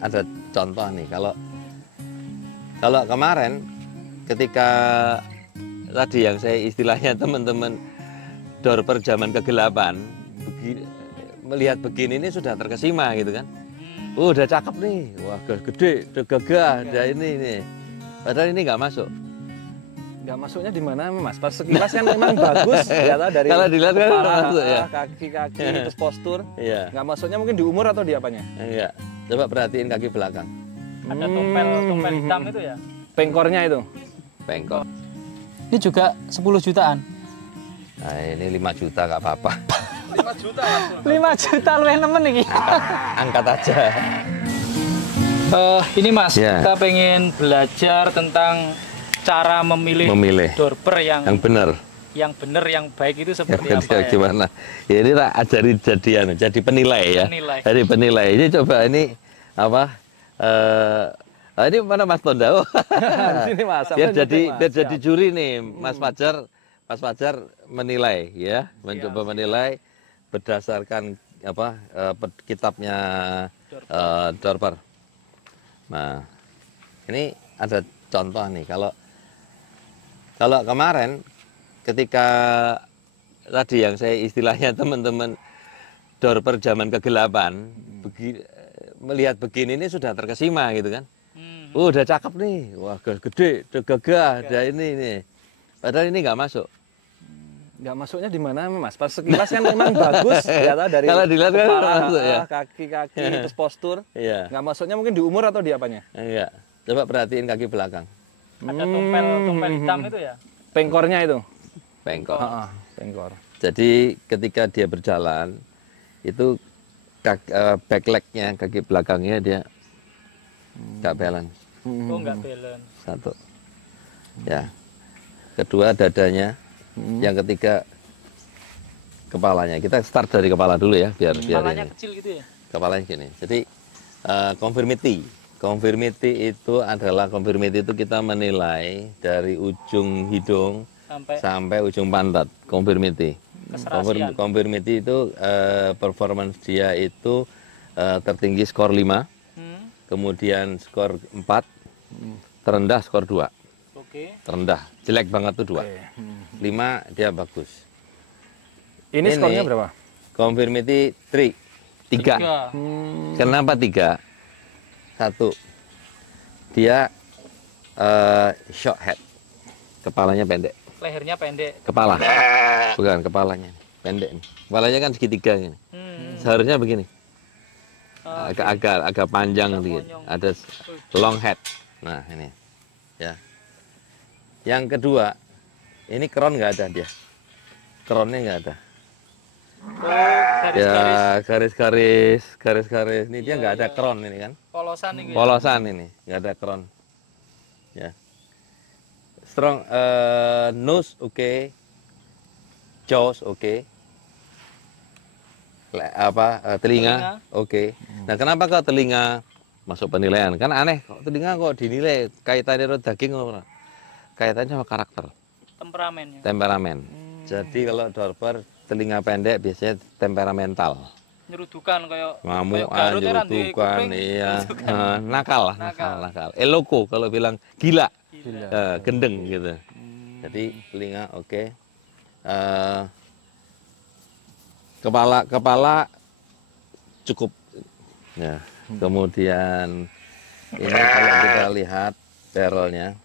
ada contoh nih, kalau kemarin ketika tadi yang saya istilahnya teman-teman dorper zaman kegelapan, melihat begini ini sudah terkesima gitu kan. Udah cakep nih, wah gede, udah gagah, udah ini nih. Padahal ini nggak masuk. Nggak masuknya di mana, Mas? Pas sekilas kan memang bagus, ternyata dari kalau dilihat kan kepala, masuk, ya. kaki-kaki, terus postur. Iya. Nggak masuknya mungkin di umur atau di apanya? Iya. Coba perhatiin kaki belakang. Ada tompel hitam itu ya? Pengkornya itu? Bengkok. Ini juga 10 jutaan. Nah ini 5 juta nggak apa-apa. 5 juta langsung. 5 juta lu yang nemen nih. Angkat aja. Ini Mas, Ya. kita pengen belajar tentang cara memilih dorper yang benar. yang benar, yang baik itu seperti Yang apa ya? gimana? Ya ini tak ajari jadi penilai ya. Jadi penilai. Ini coba ini apa? Ini mana Mas Tondao? Di sini Mas. Biar jadi juri nih, Mas Fajar menilai ya, mencoba menilai berdasarkan apa kitabnya dorper. Nah, ini ada contoh nih, kalau kemarin ketika tadi yang saya istilahnya teman-teman dorper zaman kegelapan, melihat begini ini sudah terkesima gitu kan. Udah cakep nih, wah gede, udah gagah, udah ini nih. Padahal ini nggak masuk. Nggak masuknya di mana, Mas? Pas sekilas kan memang bagus, ternyata dari kalau dilihat kan kepala, masuk, ya. kaki-kaki, terus postur. Iya. Nggak masuknya mungkin di umur atau di apanya? Iya. Coba perhatiin kaki belakang. Ada tompel hitam itu ya? Pengkornya itu? Bengkok. Pengkor. Jadi ketika dia berjalan, itu back leg-nya, kaki belakangnya dia nggak balance. Oh, nggak balance. Satu. Ya. Kedua dadanya. Yang ketiga kepalanya. Kita start dari kepala dulu ya, biar Kepalanya ini. kecil gitu ya? Kepalanya gini. Jadi conformity. Conformity itu kita menilai dari ujung hidung sampai ujung pantat. Conformity. Conformity itu performance dia itu tertinggi skor 5, kemudian skor 4, terendah skor 2. Terendah, jelek banget tuh 2. 5 dia bagus. Ini skornya berapa? Conformity 3. Kenapa 3? 1, dia short head, kepalanya pendek. Lehernya pendek. Kepala, bukan kepalanya, pendek. Kepalanya kan segitiga ini. Seharusnya begini. Agak panjang dikit. Ada long head. Nah ini, ya. Yang kedua, ini kron nggak ada dia. Kronnya nggak ada. Ya garis-garis. Ini dia nggak ada kron ini kan. Polosan ini. Polosan ini, nggak ada kron. Ya. Strong nose oke. Jaws oke. Telinga oke. Nah, kenapa kok telinga masuk penilaian? Kan aneh, kok telinga kok dinilai kaitannya dengan daging kok. Kaitannya sama karakter. Temperamen. Jadi kalau dorper telinga pendek biasanya temperamental. Nyerudukan kayak ngamuan, nyerudukan, iya. Nakal. Eloko kalau bilang gila. Gendeng gitu. Jadi telinga oke. Kepala cukup. Ya. Kemudian ini kalau kita lihat barrelnya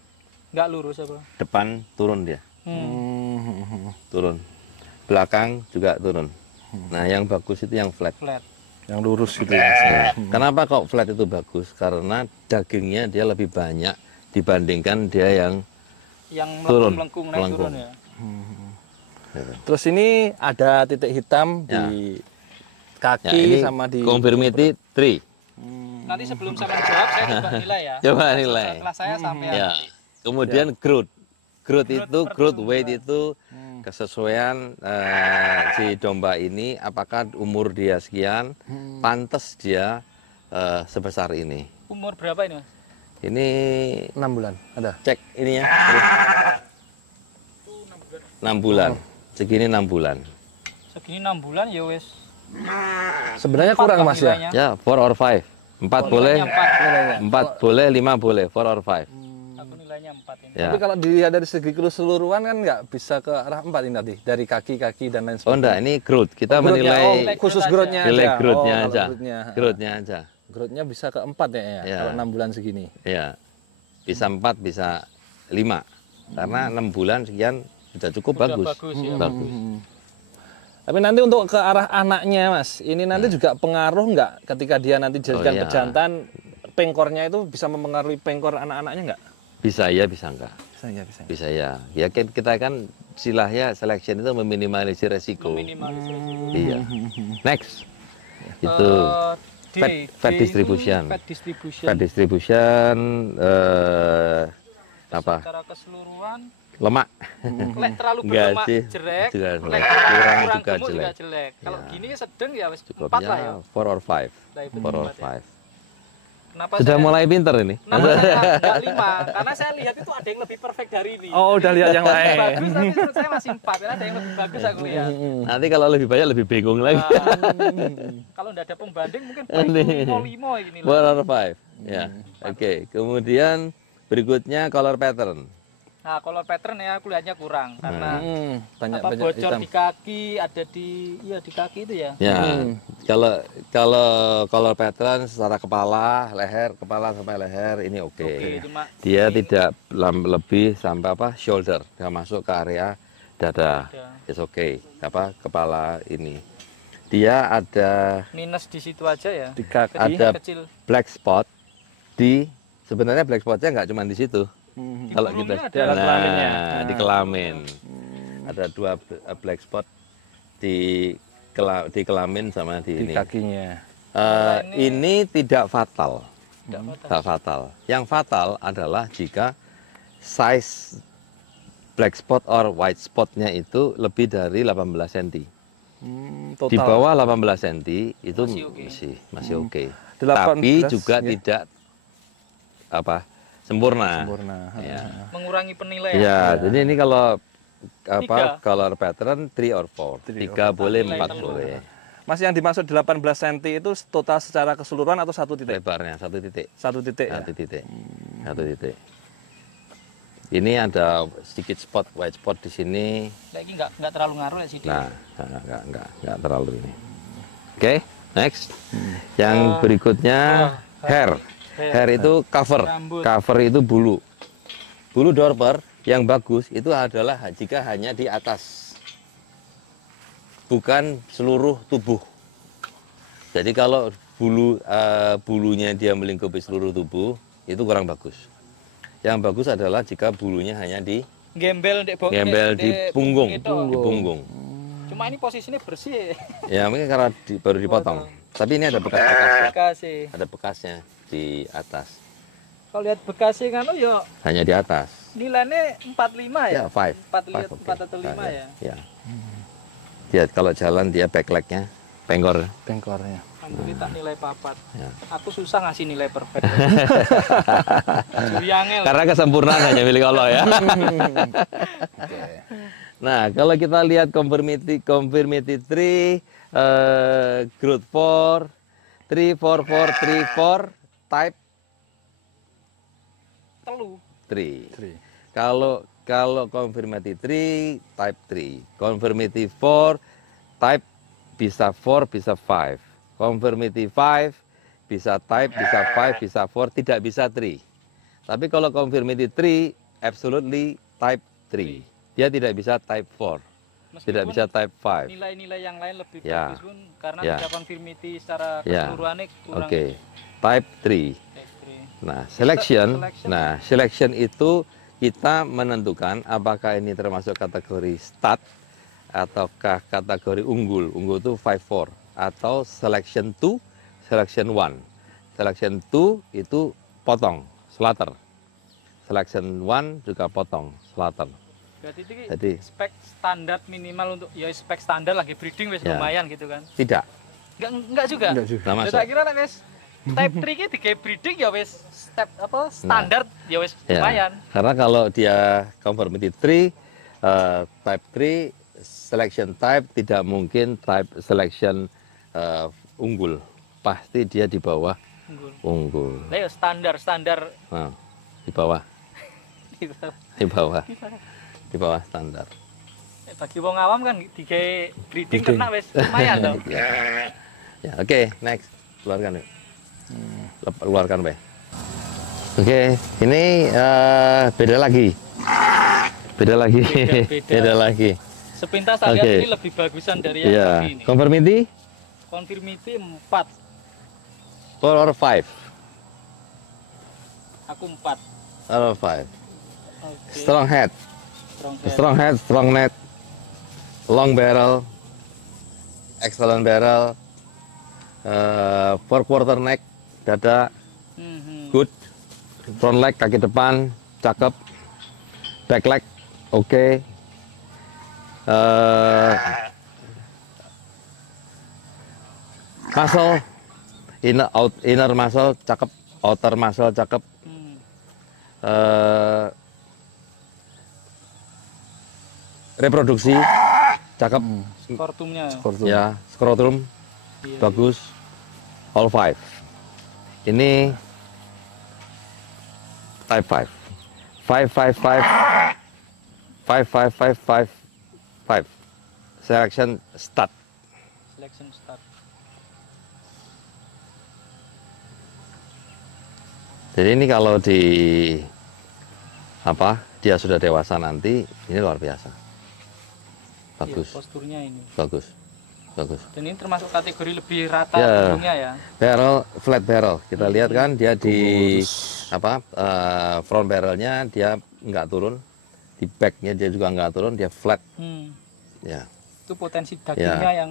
nggak lurus apa? Depan turun dia. Turun. Belakang juga turun. Nah, yang bagus itu yang flat. Yang lurus gitu ya. Ya. Kenapa kok flat itu bagus? Karena dagingnya dia lebih banyak dibandingkan dia yang melengkung naik turun ya. Terus ini ada titik hitam di kaki sama di conformity 3. Nanti sebelum saya menjawab, saya coba nilai ya. Coba nilai. Setelah saya sampai ya. Kemudian growth weight itu kesesuaian si domba ini, apakah umur dia sekian, pantas dia sebesar ini. Umur berapa ini, Mas? Ini 6 bulan, ada. Cek ini ya. 6 bulan. Segini 6 bulan. Segini 6 bulan ya wes. Sebenarnya kurang Mas ya? Ya, 4 or 5. 4 boleh, Nilainya 4. 4 boleh, 5 boleh, 4 or 5. Aku nilainya 4 ini. Ya. Tapi kalau dilihat dari segi keseluruhan kan nggak bisa ke arah 4 ini tadi, dari kaki-kaki dan lain Oh sebagainya. enggak, ini growth. Kita Growth-nya, menilai khusus growth-nya nilai aja. growth-nya kalau aja. growth-nya. Growth-nya aja. Growth-nya bisa ke 4 ya, Ya. kalau 6 bulan segini. Ya. Bisa 4, bisa 5. Karena 6 bulan sekian sudah cukup bagus. Bagus ya. Bagus. Tapi nanti untuk ke arah anaknya, Mas, ini nanti juga pengaruh nggak ketika dia nanti dijadikan iya. pejantan, pengkornya itu bisa mempengaruhi pengkor anak-anaknya nggak? Bisa ya, bisa enggak. Bisa ya, bisa. Bisa ya. Ya kita kan istilahnya selection itu meminimalisir resiko. Minimalisir. Iya. Next. Itu fat distribution. Fat distribution. Fat distribution apa? Secara keseluruhan Lemak. lek terlalu Enggak berlemak sih. jelek, Juga lek jelek. kurang Kurang juga gemuk juga jelek. jelek. Kalau Ya. gini sedang ya wis 4 lah ya. Cukupnya 4 or 5. Lah, itu 4 or 4 ya. 5. Kenapa Sudah saya, mulai pinter ini. kenapa saya enggak 5? Karena saya lihat itu ada yang lebih perfect dari ini. Oh, udah lihat yang bagus, lain. tapi menurut saya masih 4. Karena ada yang lebih bagus aku lihat. Nanti kalau lebih banyak lebih bingung lagi. Kalau enggak ada pembanding mungkin Ini. 5 ini 4 lah. or 5. Ya. Oke. Kemudian berikutnya color pattern. Nah, color pattern ya aku lihatnya kurang karena Banyak apa banyak bocor hitam. di kaki, ada di kaki itu ya. Ya, kalau color pattern secara kepala, leher, kepala sampai leher ini oke. Oke, cuma Dia tidak lebih sampai apa shoulder, nggak masuk ke area dada. Dada. It's okay. Apa kepala ini. Dia ada minus di situ aja ya. Di kaki. Ada Kecil. black spot di sebenarnya black spotnya nggak cuma di situ. Di Kalau burungnya kita ada kelaminnya. di kelamin ada 2 black spot di kelamin sama di Di ini. kakinya. Ini tidak fatal. Tidak fatal. Tak fatal. Yang fatal adalah jika size black spot or white spotnya itu lebih dari 18 cm. Total. Di bawah 18 cm itu Masih oke. masih oke. 18, Tapi juga ya. tidak sempurna. Sempurna. Ya. Mengurangi penilaian. Ya, jadi ini kalau Tiga. color pattern 3 or 4. 3 boleh, 4 boleh. Mas, yang dimaksud 18 cm itu total secara keseluruhan atau satu titik? Lebarnya 1 titik. Satu titik ya? 1 titik. 1 titik. Ini ada sedikit spot white spot di sini. Lagi nggak terlalu ngaruh ya sih. Nah, enggak terlalu ini. Oke, next. Yang berikutnya hair. Hair itu cover. Rambut. Cover itu bulu. Bulu dorper yang bagus itu adalah jika hanya di atas. Bukan seluruh tubuh. Jadi kalau bulunya dia melingkupi seluruh tubuh, itu kurang bagus. Yang bagus adalah jika bulunya hanya di Gembel di punggung, itu. di punggung. Cuma ini posisinya bersih. Ya mungkin karena baru dipotong. Tapi ini ada bekas-bekasnya. Bekasnya. Ada bekasnya di atas. Kalau lihat bekasnya kan ya Hanya di atas. nilainya 45 ya. Ya, 5. 4 atau 5 ya. Ya. Dia kalau jalan dia backlegnya pengkor. Pengkornya. Alhamdulillah tak nilai 4. Ya. Aku susah ngasih nilai perfect. Juriangel. Karena kesempurnaan hanya milik Allah ya. Nah, kalau kita lihat conformity 3, growth 4, 3, 4, 4, 3, 4, type Telu. 3. Kalau conformity 3, type 3. Conformity 4, type bisa 4, bisa 5. Conformity 5, bisa type, bisa 5, bisa 4, tidak bisa 3. Tapi kalau conformity 3, absolutely type 3. Dia tidak bisa type 4. Tidak Meskipun bisa type 5. nilai-nilai yang lain lebih Ya. bagus pun karena Ya. tidak conformity secara Ya. keseluruhannya kurang. Oke. Type 3. X3. Nah, selection. Selection. Nah, selection itu kita menentukan apakah ini termasuk kategori stud ataukah kategori unggul. Unggul itu 5-4 atau selection 2, selection 1. Selection 2 itu potong, slaughter. Selection 1 juga potong, slaughter. Berarti ini Jadi spek standar minimal untuk ya spek standar lagi breeding wis Ya. lumayan gitu kan. tidak, Enggak juga. Enggak juga. nggak Ya, masuk. tak kira lek wis type 3 ki digawe breeding ya wis step apa standar ya wis Ya, lumayan. karena kalau dia conformity 3, type 3, selection type tidak mungkin type selection unggul. Pasti dia di bawah unggul. Lah ya standar Nah, di bawah, di bawah. di bawah, di bawah standar. Bagi wong awam kan digawe breeding kena wis lumayan loh. Ya, oke, next. Keluarkan yuk. Keluarkan, Pak. Oke, ini beda lagi. Beda lagi. Beda. Beda lagi. Sepintas saya lihat ini lebih bagusan dari yang Iya. tadi ini. Conformity Conformity 4. 4 or 5? Aku 4. 4 or 5. Oke. Strong head. Strong head. Strong head, strong neck. Long barrel. Excellent barrel. 4/4 neck. Dada. Good. Front leg, kaki depan. Cakep. Back leg. Oke. Muscle. Inner muscle. Cakep. Outer muscle. Cakep. Reproduksi cakep. Skortumnya. Ya, skrotum Iya. bagus. All 5. Ini type 5. 5 5 5 5 5 5 5 5. Selection start. Selection start. Jadi ini kalau di apa? Dia sudah dewasa nanti, ini luar biasa. Bagus. Iya, posturnya ini. Bagus. Bagus. Dan ini termasuk kategori lebih rata Ya. ujungnya ya. Barrel, flat barrel. Kita lihat kan dia di apa front barrelnya dia nggak turun, di backnya dia juga nggak turun, dia flat. Ya, Itu potensi dagingnya yang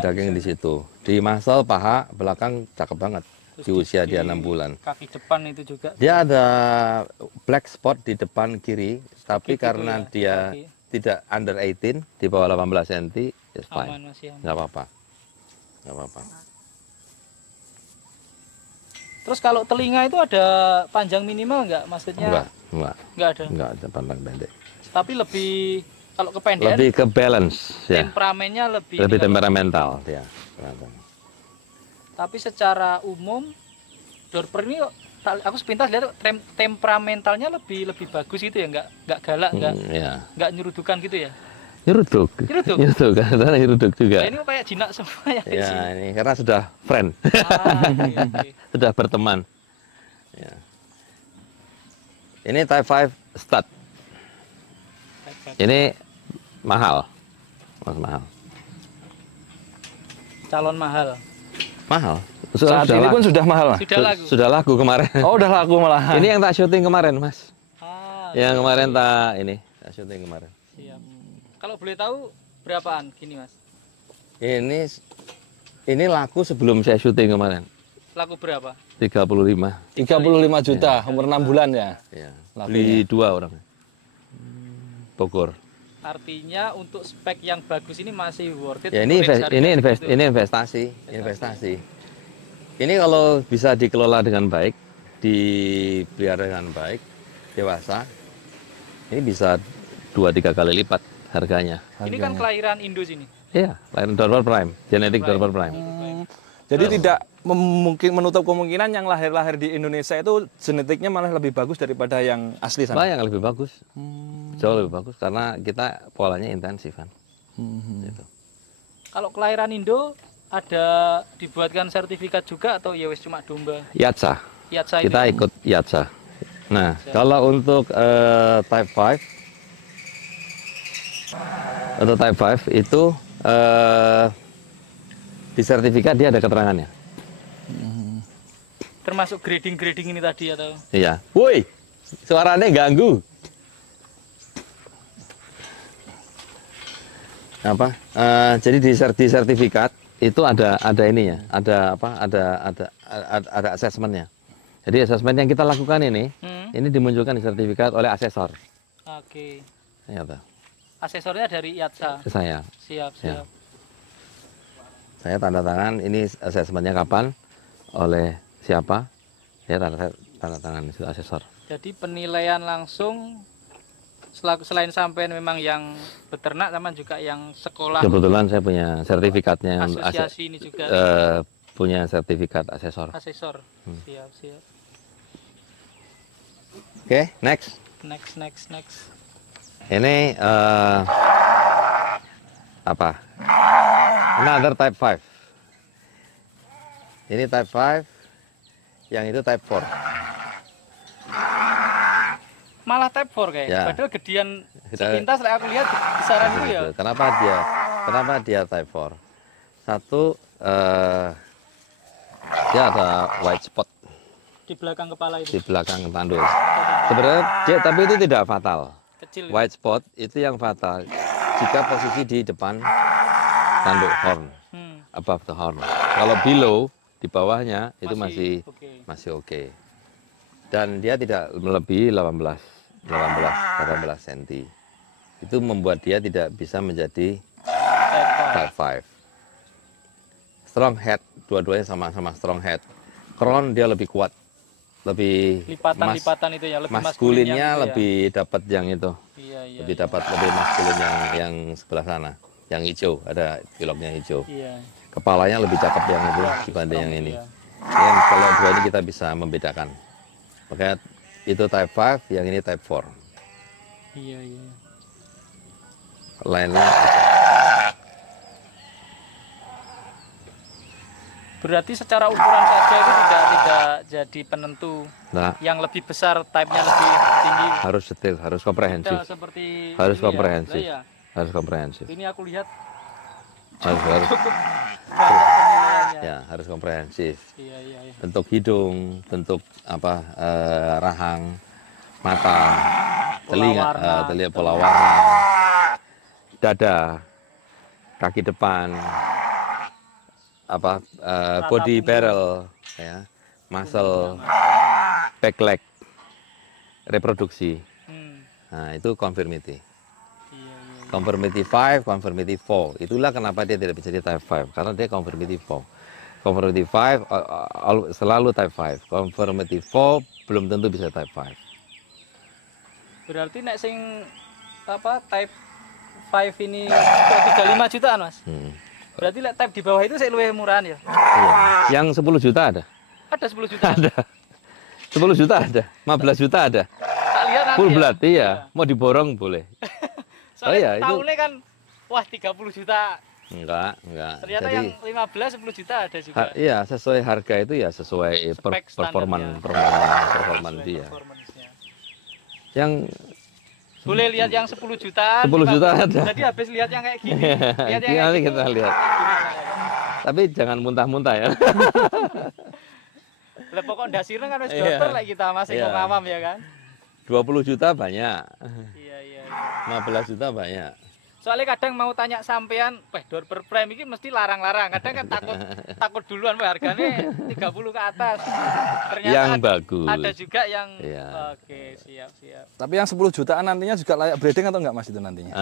daging di situ. Di muscle paha belakang cakep banget. Terus Di usia dia 6 bulan. Kaki depan itu juga. Dia ada black spot di depan kiri, tapi Gitu karena ya, dia kaki. tidak under 18, di bawah 18 cm, it's fine. Aman masih aman. Nggak apa-apa. Nggak apa-apa. Terus kalau telinga itu ada panjang minimal nggak? Maksudnya Enggak ada. enggak ada pandang pendek. Tapi lebih kalau kependekan Lebih ke balance ya. temperamennya lebih Temperamental ya. Kelihatan. Tapi secara umum Dorper ini aku sepintas lihat temperamentalnya lebih bagus gitu ya, nggak galak, Ya. nggak nyurudukan gitu ya. Nyeruduk. Nyeruduk? Nyeruduk, karena nyeruduk juga. Nah, ini kayak jinak semua ya. di Ya, sini. ini karena sudah friend. Oke. Sudah berteman. Ya. Ini Type 5 stud. Ini mahal. Mas mahal. Calon mahal. Mahal. Saat ini pun sudah mahal, Mas. Sudah lagu. Sudah laku kemarin. Oh, udah laku malah. Ini yang tak syuting kemarin, Mas. Iya. Yang kemarin tak syuting kemarin. Siap. Kalau boleh tahu berapaan gini, Mas? Ini laku sebelum saya syuting kemarin. Laku berapa? 35. 35 juta, umur 6 bulan ya. Ya. Lakunya. Beli 2 orang. Bogor. Artinya untuk spek yang bagus ini masih worth it. Ya ini untuk range harga segitu. ini investasi. Ini kalau bisa dikelola dengan baik, dipelihara dengan baik, dewasa, ini bisa 2-3 kali lipat harganya. Ini kan kelahiran Indo sini. Iya, lain Dorper Prime, genetik Dorper Prime. Jadi tidak mungkin menutup kemungkinan yang lahir-lahir di Indonesia itu genetiknya malah lebih bagus daripada yang asli sana. Yang lebih bagus, jauh lebih bagus karena kita polanya intensif kan. Gitu. Kalau kelahiran Indo ada dibuatkan sertifikat juga atau ya wis cuma domba? Yatsa, Yatsa kita itu. ikut Yatsa. Nah, kalau untuk Type 5, untuk Type 5 itu di sertifikat dia ada keterangannya. Termasuk grading-grading ini tadi atau? Iya. Woi, suaranya ganggu. Apa? Jadi di sertifikat itu ada ininya, ada apa? Ada asesmennya. Jadi asesmen yang kita lakukan ini dimunculkan di sertifikat oleh asesor. Oke. Ya, toh. Asesornya dari Yatsa. Saya. Siap. Ya. Saya tanda tangan ini asesmennya kapan, oleh siapa, saya tanda tangan itu asesor. Jadi penilaian langsung selain sampai memang yang beternak, sama juga yang sekolah Kebetulan saya punya sertifikatnya asosiasi ini juga. punya sertifikat asesor. Asesor. Siap, siap. Oke, next. Next. Ini apa? Another type 5. Ini type 5, yang itu type 4. Malah type 4 kayak. Ya. Padahal gedean sepintas aku lihat besaran itu ya. Kenapa dia type 4? Satu, dia ada white spot Di belakang kepala itu. di belakang tanduk. Sebenarnya tapi itu tidak fatal. Kecil. White spot itu yang fatal jika posisi di depan tanduk horn, above the horn. Kalau below, di bawahnya itu masih oke. Dan dia tidak melebihi 18 cm. Itu membuat dia tidak bisa menjadi type 5. Strong head, dua-duanya sama-sama strong head. Crown dia lebih kuat, lebih lipatan itu ya, lebih maskulinnya gitu lebih dapat yang itu. Iya. Lebih dapat lebih maskulin yang sebelah sana, yang hijau, ada piloknya hijau. Iya. Kepalanya lebih cakep yang itu dibanding yang ini. Iya. Yang kalau dua ini kita bisa membedakan. Makanya itu type 5, yang ini type 4. Iya. Lainnya Berarti secara ukuran saja itu tidak jadi penentu. nah, Yang lebih besar, type-nya lebih tinggi. harus detail, harus komprehensif. Tidak seperti Harus ini komprehensif. Ya. Harus komprehensif. Ini aku lihat Harus banyak penilaiannya. ya, harus komprehensif. Iya. Bentuk hidung, bentuk apa rahang, mata, telinga, pola warna, dada, kaki depan, apa body barrel, ya, muscle, back leg, reproduksi. Nah, itu conformity. Conformity 5, conformity 4. Itulah kenapa dia tidak bisa di type 5, karena dia conformity 4. Conformity 5 selalu type 5. Conformity 4 belum tentu bisa type 5. Berarti nek sing apa type 5 ini 35 jutaan, Mas. Berarti lek type di bawah itu saya luwih murahan ya? Iya. Yang 10 juta ada. Ada 10 juta. Ada. 10 juta ada. 15 juta ada. Tak lihat nanti. Full ya? blood, iya. Mau diborong boleh. Soalnya iya, itu- tahunnya kan wah 30 juta. Enggak. Ternyata Jadi, yang 15 10 juta ada juga. iya, sesuai harga itu ya sesuai Spek performan Sesuai dia. performance-nya. Yang Boleh lihat yang 10 jutaan. 10 juta 15. ada. Jadi habis lihat yang kayak gini. Lihat yang nanti kayak kita gitu. lihat. Tapi jangan muntah-muntah ya. Lah pokok dasirnya kan wis Iya. dokter lah kita masih Iya. wong awam ya kan. 20 juta banyak. Iya. 15 juta banyak. Soalnya kadang mau tanya sampean, door per prime ini mesti larang-larang. Kadang kan takut duluan, wah harganya 30 ke atas. Ternyata Yang bagus. ada juga yang Iya. oke, siap. Tapi yang 10 jutaan nantinya juga layak breeding atau enggak Mas itu nantinya?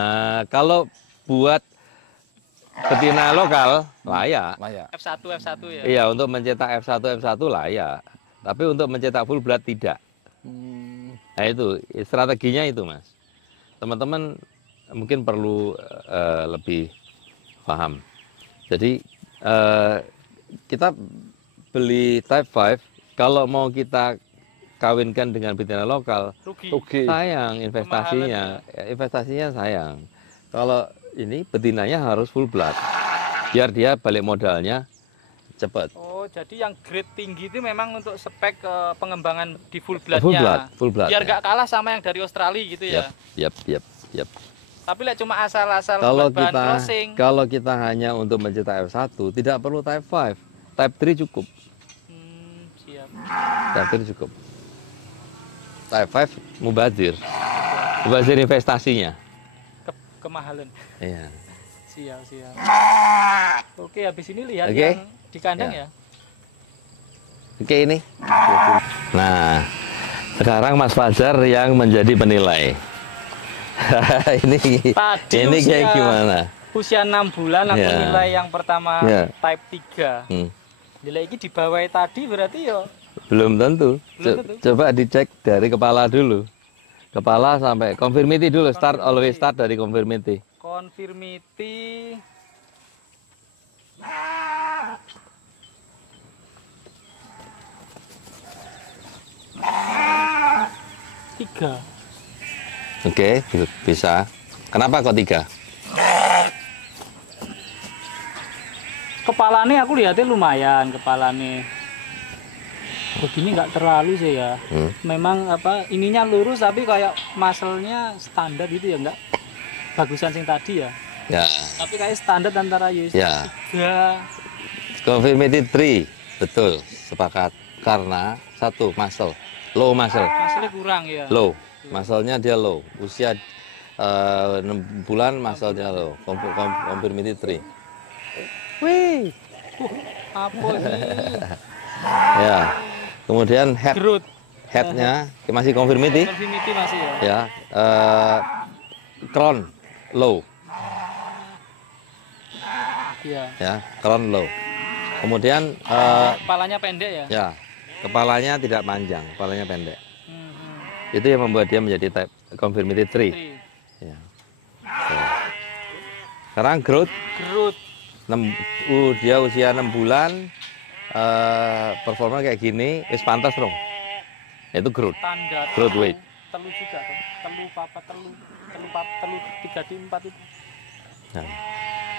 Kalau buat betina lokal layak. Layak. F1 ya. Iya, untuk mencetak F1 layak. Tapi untuk mencetak full blood tidak. Nah itu strateginya itu, Mas. Teman-teman mungkin perlu lebih paham. Jadi kita beli type 5, kalau mau kita kawinkan dengan betina lokal, Rugi. sayang investasinya sayang. Kalau ini betinanya harus full blood, biar dia balik modalnya cepat. Oh, jadi yang grade tinggi itu memang untuk spek pengembangan di full blood-nya. Full blood. Biar nggak kalah sama yang dari Australia gitu ya. Yap. Tapi lah cuma asal-asal Kalau buat bahan crossing. kalau kita hanya untuk mencetak F1, tidak perlu type 5. Type 3 cukup. Siap. Type 3 cukup. Type 5 mubazir. Mubazir investasinya. Kemahalan. Iya. Siap. Oke, habis ini lihat Oke. yang di kandang Ya. ya. Oke ini. Nah, sekarang Mas Fajar yang menjadi penilai. ini Tadi ini kayak usia- gimana? Usia 6 bulan aku Ya. nilai yang pertama Ya. type 3. Nilai ini di bawah tadi berarti ya Belum tentu. Belum tentu. Coba dicek dari kepala dulu. Kepala sampai conformity dulu. Always start dari conformity. conformity 3. Oke, bisa. Kenapa kok 3? Kepalanya aku lihatnya lumayan, kepalanya. Begini nggak terlalu sih ya. Memang apa ininya lurus tapi kayak muscle-nya standar gitu ya, nggak bagusan sing tadi ya. Ya. Tapi kayak standar antara US Ya. 3. Confirmity 3. Betul, sepakat. Karena satu, muscle. Low muscle. Muscle-nya kurang ya. Low. Muscle-nya dia low. Usia 6 bulan muscle-nya low. Confirmity 3. Wih. Apa ini? Ya. Kemudian Growth. head-nya masih confirmity. Confirmity masih ya. Ya. Crown low. Iya. Ya, crown low. Kemudian Kepalanya pendek ya. ya, kepalanya tidak panjang, kepalanya pendek. Hmm. Itu yang membuat dia menjadi type confirmity 3. 3. Ya. Oke. Sekarang growth, Growth. dia usia 6 bulan, performa kayak gini, wis pantas dong. Itu growth. Tanda Growth weight. telu juga tuh. Telu papa telu 3 di 4 itu. Nah,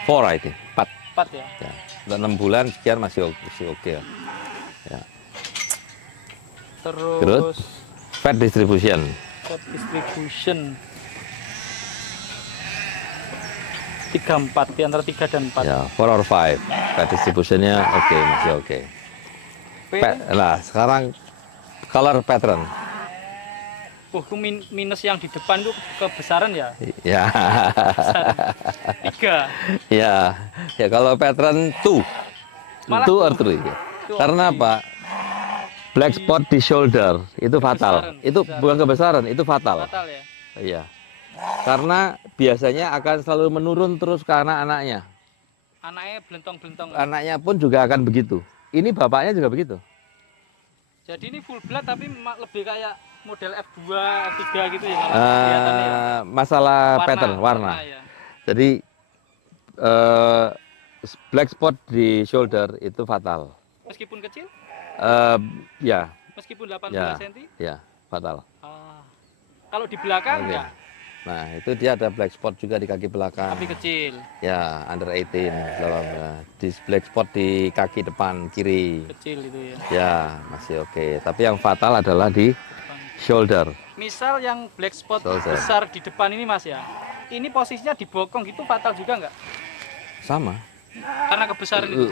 4 I think, 4. 4 ya. Ya. Untuk 6 bulan sekian masih oke. Ya. Terus Fat distribution. food distribution 3-4 di antara 3 dan 4. Ya, 4 or 5. Fat distributionnya oke, masih oke. P. Nah, sekarang color pattern. Itu minus yang di depan tuh kebesaran ya. Ya. 3. Ya, ya kalau pattern 2. Malah 2 or 3. Karena apa? Black spot di shoulder itu fatal. Kebesaran, Itu kebesaran. bukan kebesaran, itu fatal. Fatal ya. Iya. Karena biasanya akan selalu menurun terus ke anak-anaknya. Anaknya belentong-belentong. Anaknya pun juga akan begitu. Ini bapaknya juga begitu. Jadi ini full blood tapi lebih kayak model F2, F3 gitu ya kalau kelihatannya ya. Masalah pattern warna. ya. Jadi black spot di shoulder itu fatal. Meskipun kecil, Ya, meskipun 18 ya, cm. ya, fatal. Kalau di belakang Oke. enggak, Nah, itu dia ada black spot juga di kaki belakang. tapi kecil. Ya, under 18, di black spot di kaki depan kiri. Kecil itu ya. Ya, masih oke. Tapi yang fatal adalah di shoulder. Misal yang black spot Shoulder. besar di depan ini Mas ya. Ini posisinya di bokong gitu fatal juga enggak? Sama. Karena kebesaran itu.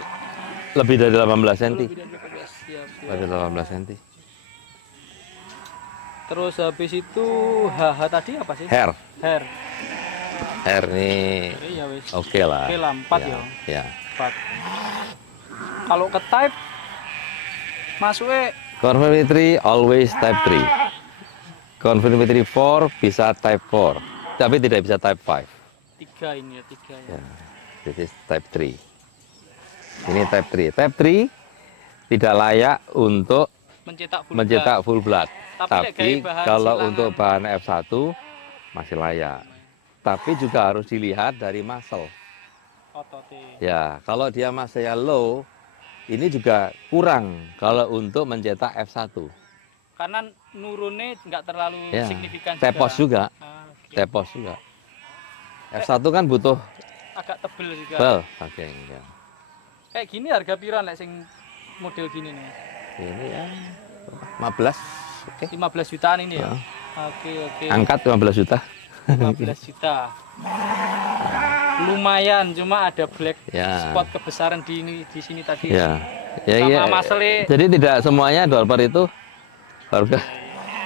Lebih dari 18 cm. Lebih dari 12. Siap, siap. Lebih dari 18 cm. Terus habis itu HH tadi apa sih? Hair. Hair. Hair ini Oke ya wis. oke lah. Oke lah, 4 ya. Ya. 4. Kalau ke type masuknya Confirmatory always type 3. Confirmatory 4 bisa type 4. Tapi tidak bisa type 5. 3 ini ya, 3 ya. Ya. This is type 3. Ini type 3. Type 3 tidak layak untuk mencetak full blood. Tapi kalau untuk bahan F1 masih layak. Tapi juga harus dilihat dari muscle. Ototnya. Ya, kalau dia masih low, ini juga kurang kalau untuk mencetak F1. Karena nurunnya nggak terlalu Ya, signifikan juga. tepos juga. Oke. Tepos juga. F1 kan butuh Agak tebel juga. bel saking ya. Kayak gini harga piran lek sing model gini nih. Ini ya 15. Oke. 15 jutaan ini ya. Ah. Oke, oke. Angkat 15 juta. 15 juta. Lumayan, cuma ada black Ya. spot kebesaran di sini tadi. Ya. Ya, Sama ya. muscle-nya. Jadi tidak semuanya dolper itu harga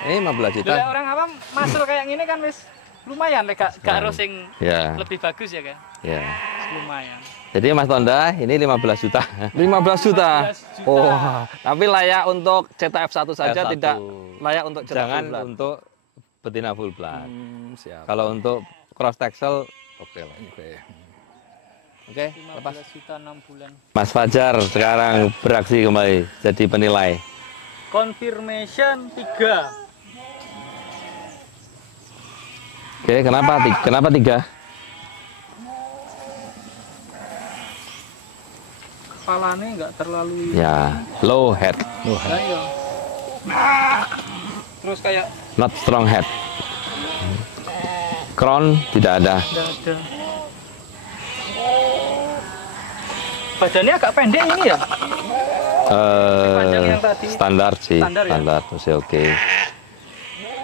ini 15 juta. Dulu orang apa masuk kayak gini kan wis lumayan lek gak harus sing Ya. lebih bagus ya kan. Ya. Lumayan. Jadi Mas Tonda ini 15 juta. 15 juta. 15 juta. Oh, tapi layak untuk cetak F1 saja, F1. tidak layak untuk cetak Jangan full blood. untuk betina full blood. Siap. Kalau untuk cross texel oke lah. Oke, lepas. 15 juta 6 bulan. Mas Fajar sekarang beraksi kembali jadi penilai. Confirmation 3. Oke, kenapa 3? Kepalanya nggak terlalu Ya, low head. Ayo. Terus kayak not strong head. Crown tidak ada. nggak ada. Badannya agak pendek ini ya? Panjang yang tadi. Standar sih, Standar ya? standar masih oke.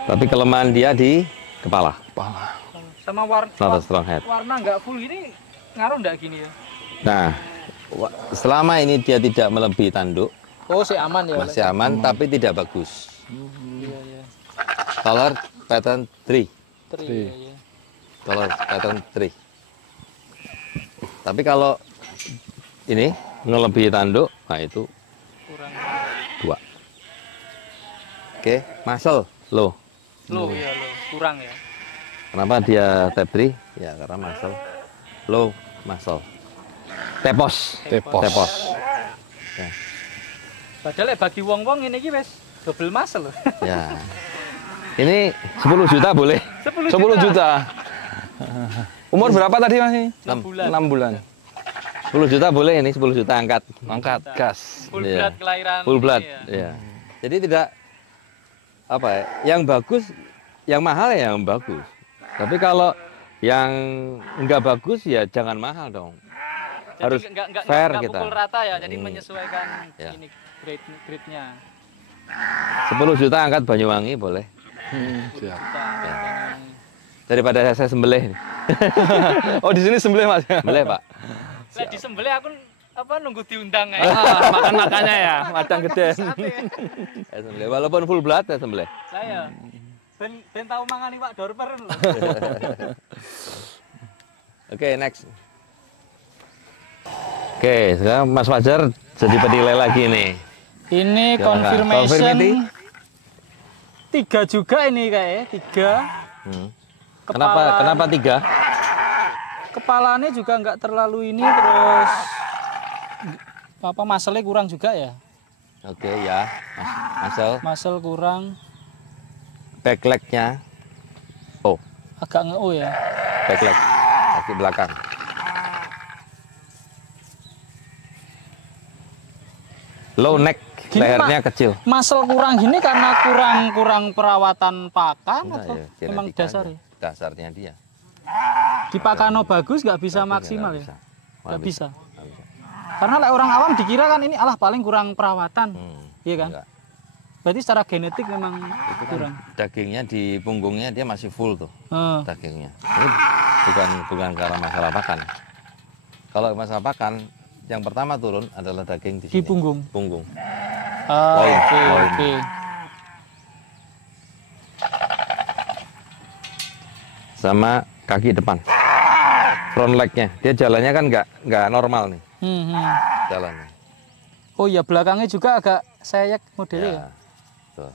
Tapi kelemahan dia di kepala. Sama Not a strong head. warna nggak full gini ngaruh nggak gini ya? Nah, selama ini dia tidak melebihi tanduk, Oh, masih aman ya? masih aman, tapi tidak bagus. Iya, iya. Color pattern 3. Iya, iya. Color pattern 3. Tapi kalau ini melebihi tanduk, nah itu Kurang 2. Oke, muscle low. low ya, low. Kurang ya. Kenapa dia type 3? Ya karena muscle low muscle. Tepos. Tepos. Ya. Padahal bagi wong-wong ini iki wis double muscle loh. Ya. Ini 10 juta boleh. 10 juta. Umur berapa tadi Mas? 6 bulan. 6 bulan. 10 juta boleh ini, 10 juta angkat. Angkat gas. Full Iya. blood kelahiran. Full blood. ini ya. Ya. Jadi tidak apa ya, yang bagus, yang mahal ya yang bagus. Tapi kalau yang enggak bagus ya jangan mahal dong. Jadi Harus nggak fair nggak kita. pukul rata ya, jadi menyesuaikan Ya. ini grade-nya. 10 juta angkat Banyuwangi boleh. Siap. Daripada saya sembelih. Oh, di sini sembelih Mas. Boleh, Pak. Lah disembelih aku apa nunggu diundang ya. Makan-makannya ya, madang gede. Saya sembelih. Walaupun full blood saya sembelih. Saya ben tahu mangan iwak dorper lho. Oke, next. Oke, sekarang Mas Fajar jadi penilai lagi nih. Ini Silakan. confirmation Confirmity. 3 juga ini kayaknya 3. Kenapa 3? Kepalanya juga nggak terlalu ini, terus apa muscle-nya kurang juga ya? Oke ya, Masel. Muscle kurang, Back leg-nya. Oh, agak nge-o ya. back leg. Kaki belakang. Low neck, Gini, lehernya kecil. Muscle kurang gini karena kurang perawatan pakan Enggak atau ya, memang genetika dasar aja. ya? Dasarnya dia. Di pakano bagus nggak bisa Tapi maksimal nggak ya? bisa. Nggak bisa. Nggak bisa. Karena like, orang awam dikira kan ini alah paling kurang perawatan, iya kan? Enggak. Berarti secara genetik memang kurang. Dagingnya di punggungnya dia masih full tuh. Eh, Dagingnya. Ini bukan karena masalah pakan. Kalau masalah pakan, yang pertama turun adalah daging di di sini. punggung. Punggung. Oke, Loin. oke. Sama kaki depan. Front leg-nya. Dia jalannya kan nggak normal nih jalannya. Oh iya, belakangnya juga agak sayek modelnya ya. Tuh.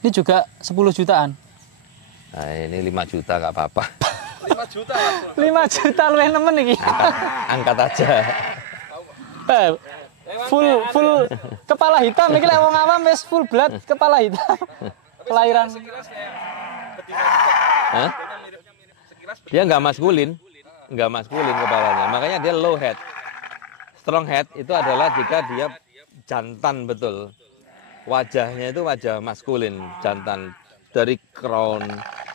Ini juga 10 jutaan. Nah, ini 5 juta nggak apa-apa. 5 juta luwih nemen iki. Angkat aja. Full kepala hitam iki lek wong awam wis full blood kepala hitam. Kelahiran. Hah? Dia nggak maskulin kepalanya. Makanya dia low head. Strong head itu adalah jika dia jantan betul. Wajahnya itu wajah maskulin, jantan. Dari crown,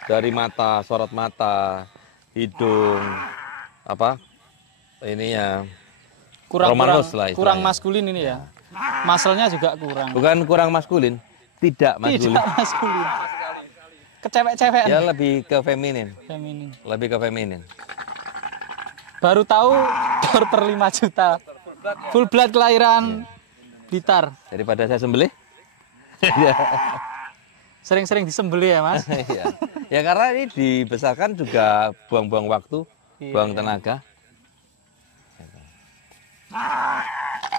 dari mata, sorot mata, hidung, apa? Ini ya Romanus lah istilahnya. kurang maskulin ini ya. Muscle-nya juga kurang. Bukan kurang maskulin, tidak maskulin. Tidak maskulin. Kecewek-cewekan. Dia lebih ke feminin, Feminin. lebih ke feminin. Baru tahu per 5 juta. Full blood kelahiran Blitar. Daripada saya sembelih. Ya. Sering-sering disembelih ya, Mas. Iya. Ya karena ini dibesarkan juga buang-buang waktu, buang tenaga.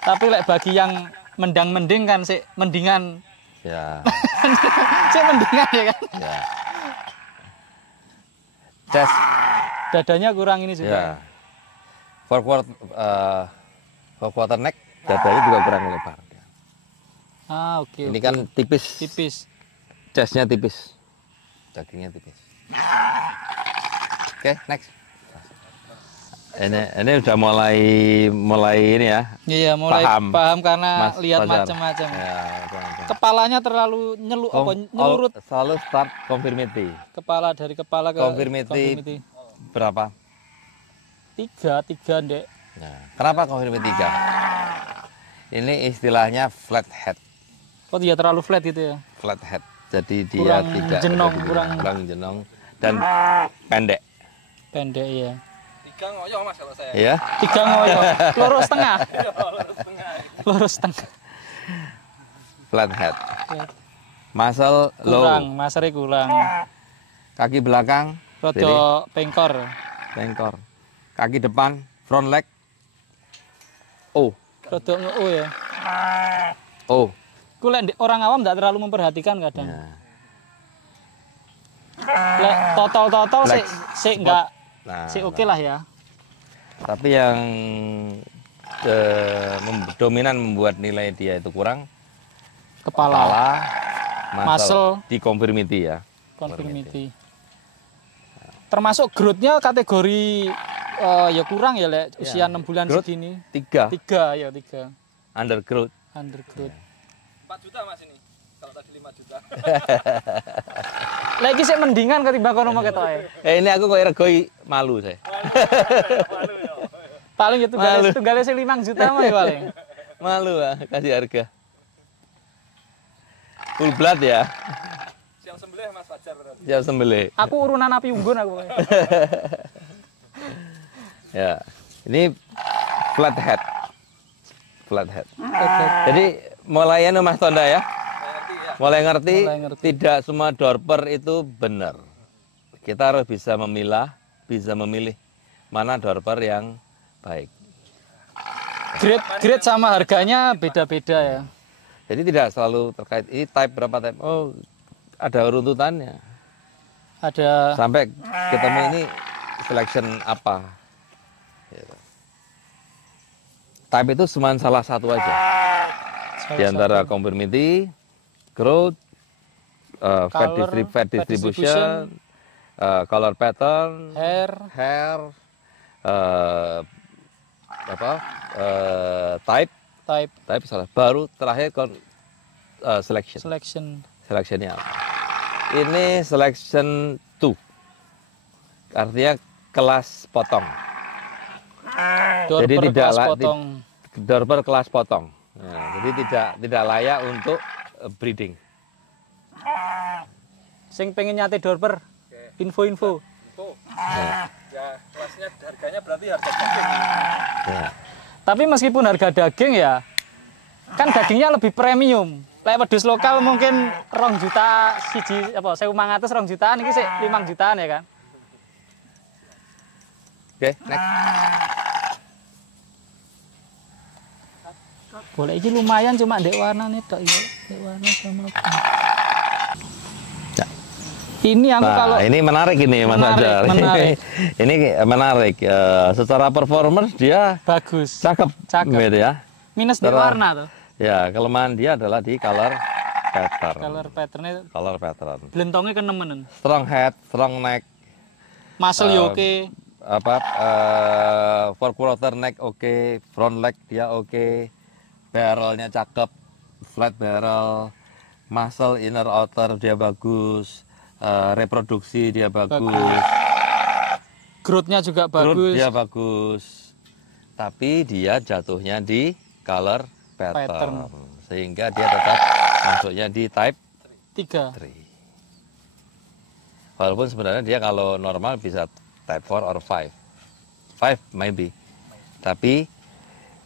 Tapi lek bagi yang mendang-mending kan sih mendingan. Ya, Sih mendingan ya kan. ya. Chest, Dadanya kurang ini juga. ya. Four quarter neck, dadanya juga kurang lebar. Ah, oke. Ini kan tipis, Tipis. chestnya tipis, dagingnya tipis. Oke, next. Ini udah mulai ini ya. Iya, mulai paham karena Mas lihat Fajar. macam-macam. Ya, macam-macam. Kepalanya terlalu nyelurut. Selalu start confirmity. Dari kepala ke Confirmity berapa? 3 Dek. Nah, kenapa confirmity 3? Ini istilahnya flat head. Oh iya, terlalu flat gitu ya. Flat head. Jadi dia Kurang tidak jenong, kurang jenong dan pendek. Pendek ya. 3 ngoyo Mas kalau saya. Ya. 3 ngoyo, lurus tengah. Lurus tengah. Flat head. Flat. Muscle low. Masere kurang. Kaki belakang Rada pengkor. bengkor. Kaki depan front leg. Oh, Rada ngeo ya. oh. Ku lek orang awam enggak terlalu memperhatikan kadang. Nah, Lek totol Flex. sik enggak nah, sik oke lah ya. tapi yang dominan membuat nilai dia itu kurang Kepala, muscle Muscle. di confirmity ya. confirmity. Termasuk growth-nya kategori ya kurang ya lek usia 6 bulan Growth segini. 3 3 ya 3. undergrowth. Undergrowth. 4 juta Mas ini. Kalau tadi 5 juta. Lagi sih mendingan ketimbang kono mau ketoke. Ini aku kok regoi malu saya. Paling ya tunggalnya sih 5 juta mah ya paling. Malu ah, kasih harga. Full blood ya. Siap sembelih Mas Fajar berarti. Siap sembelih. Aku urunan api unggun aku. Ya. Ini flat head. Flat head. Jadi mulai anu Mas Tonda ya. Mulai ngerti, tidak semua dorper itu benar. Kita harus bisa memilah, bisa memilih mana dorper yang baik. Grade sama harganya beda-beda ya. Jadi tidak selalu terkait ini type berapa type. Oh, ada runtutannya. Ada Sampai ketemu ini selection apa. Gitu. Type itu cuma salah satu aja. Di antara conformity, growth, fat distribution, color pattern, hair, type salah. Baru terakhir selection. Selectionnya apa? Ini selection 2. Artinya kelas potong. Jadi tidak dorper kelas potong. Nah, jadi tidak layak untuk breeding. Sing pengen nyate dorper, info. Ya, kelasnya harganya berarti harga daging. Ya. Tapi meskipun harga daging ya, kan dagingnya lebih premium. Lek wedhus lokal mungkin 2 juta siji apa 1.500 2 jutaan iki sik 5 jutaan ya kan. Oke, next. Boleh iki lumayan cuma ndek warnane tok ya. Ndek warna sama apa. Ya. Ini aku kalau Ini menarik ini Mas Fajar. menarik. Ini menarik. Secara performance dia bagus. cakep. Gitu ya. Minus di warna tuh. Ya, kelemahan dia adalah di color pattern. Color pattern. Blentongnya kenemenen. Strong head, strong neck. Muscle oke. Four quarter neck oke, front leg dia oke. Barrelnya cakep, flat barrel. Muscle inner outer dia bagus. Reproduksi dia bagus. Growth-nya juga Growth bagus. dia bagus. Tapi dia jatuhnya di color pattern. Sehingga dia tetap masuknya di type 3. 3. Walaupun sebenarnya dia kalau normal bisa type 4 or 5. 5 maybe. Tapi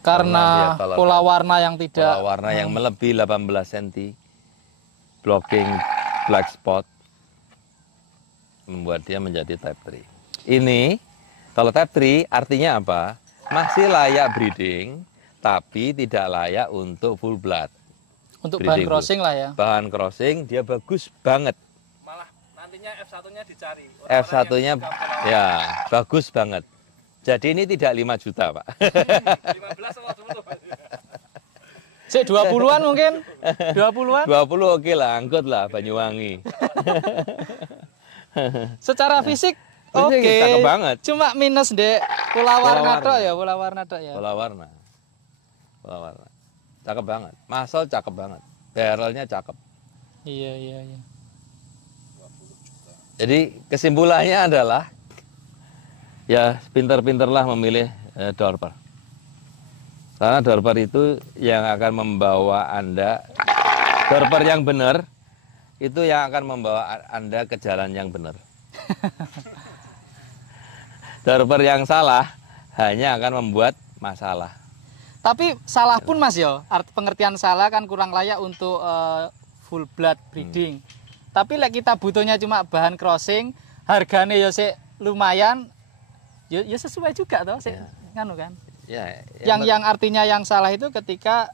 karena pola warna yang tidak yang melebihi 18 cm, blocking black spot membuat dia menjadi type 3. Ini kalau type 3 artinya apa? Masih layak breeding, tapi tidak layak untuk full blood. untuk bahan breeding crossing lah ya. Bahan crossing dia bagus banget. Malah nantinya F1-nya dicari. F1-nya ya bagus banget. Jadi ini tidak 5 juta, Pak. 15 sama 20. Sik 20-an mungkin. 20-an. 20 oke lah, angkut lah Banyuwangi. Secara fisik Oke. Cakep banget. Cuma minus dek pola warna tok ya, pola warna tok ya. Pola warna. Pola warna. Cakep banget. Muscle cakep banget. Barrelnya cakep. Iya, iya, iya. Jadi kesimpulannya adalah ya pinter-pinterlah memilih Dorper. Karena Dorper itu yang akan membawa Anda, Dorper yang benar itu yang akan membawa Anda ke jalan yang benar. Dorper yang salah hanya akan membuat masalah. Tapi salah pun Mas yo, pengertian salah kan kurang layak untuk full blood breeding. Tapi lek kita butuhnya cuma bahan crossing, harganya ya sih lumayan, ya sesuai juga toh, sih nganu kan. Ya, yang artinya yang salah itu ketika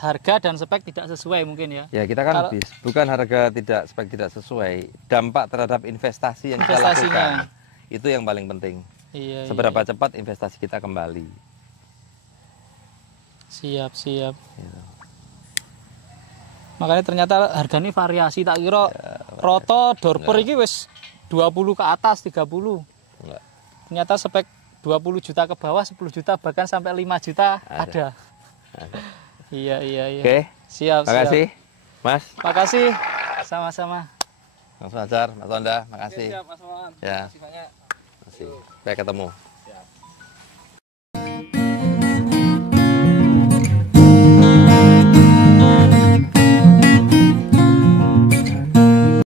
harga dan spek tidak sesuai mungkin ya. Ya kita kan bukan harga tidak spek tidak sesuai, dampak terhadap investasi yang kita lakukan itu yang paling penting. Iya, seberapa cepat investasi kita kembali. Siap, siap. Gitu. Makanya ternyata harganya variasi, tak kira roto Dorper ini wis 20 ke atas, 30. Enggak. Ternyata spek 20 juta ke bawah, 10 juta bahkan sampai 5 juta ada. Iya, iya, iya. Oke. Siap, makasih, siap. Mas. Makasih. Sama-sama. Mas Fajar, Mas Onda, makasih. Siap, Mas Wawan. Ya. Makasih banyak. Makasih. Sampai ketemu.